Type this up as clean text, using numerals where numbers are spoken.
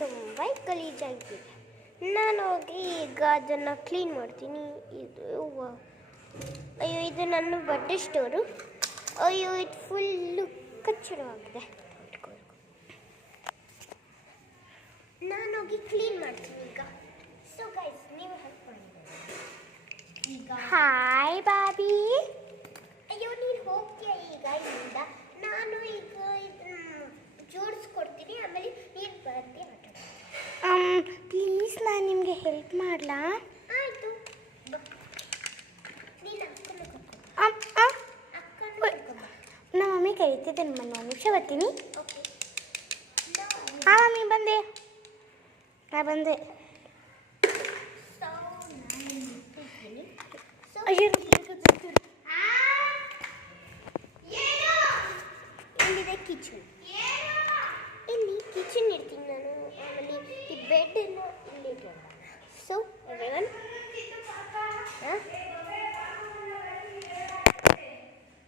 ತುಂಬ ಗಲೀಜಾಗಿದೆ. ನಾನು ಹೋಗಿ ಈಗ ಅದನ್ನು ಕ್ಲೀನ್ ಮಾಡ್ತೀನಿ. ಅಯ್ಯೋ, ಇದು ನನ್ನ ಬಟ್ಟೆ ಸ್ಟೋರು. ಅಯ್ಯೋ, ಇದು ಫುಲ್ಲು ಕಚ್ಚಡವಾಗಿದೆ. ನಾನು ಹೋಗಿ ಕ್ಲೀನ್ ಮಾಡ್ತೀನಿ ಈಗ. ಸೊ ಗೈಸ್, ನೀವು ಹೆಲ್ಪ್ ಮಾಡಿ ಈಗ. ಹಾಯ್ ಬಾಬಿ. ಅಯ್ಯೋ, ನೀನು ಹೋಗ್ತೀಯ ಈಗ ಇಲ್ಲಿಂದ. ನಾನು ಈಗ ಇದನ್ನು ಜೋಡಿಸ್ಕೊಡ್ತೀನಿ, ಆಮೇಲೆ ನೀನು ಬರ್ತಿ ಪ್ಲೀಸ್ ನಾನು ನಿಮಗೆ ಹೆಲ್ಪ್ ಮಾಡಲಾ? ಆಯಿತು, ನೀನು ನಮ್ಮ ಮಮ್ಮಿ ಕರೀತಿದ್ದೆ, ನಿಮ್ಮನ್ನು ಒಂದು ನಿಮಿಷ ಬರ್ತೀನಿ. ಓಕೆ. ಹಾಂ ಮಮ್ಮಿ ಬಂದೆ. ಹಾಂ ಬಂದೆ. ಅಯ್ಯೋ, ಇಲ್ಲಿದೆ ಕಿಚನ್. ಇಲ್ಲಿ ಕಿಚನ್ ಇಡ್ತೀನಿ ನಾನು. ಆಮೇಲೆ ಈ ಬೆಡ್ ಎಲ್ಲ ಇಲ್ಲಿ ಇಡೋಣ. So everyone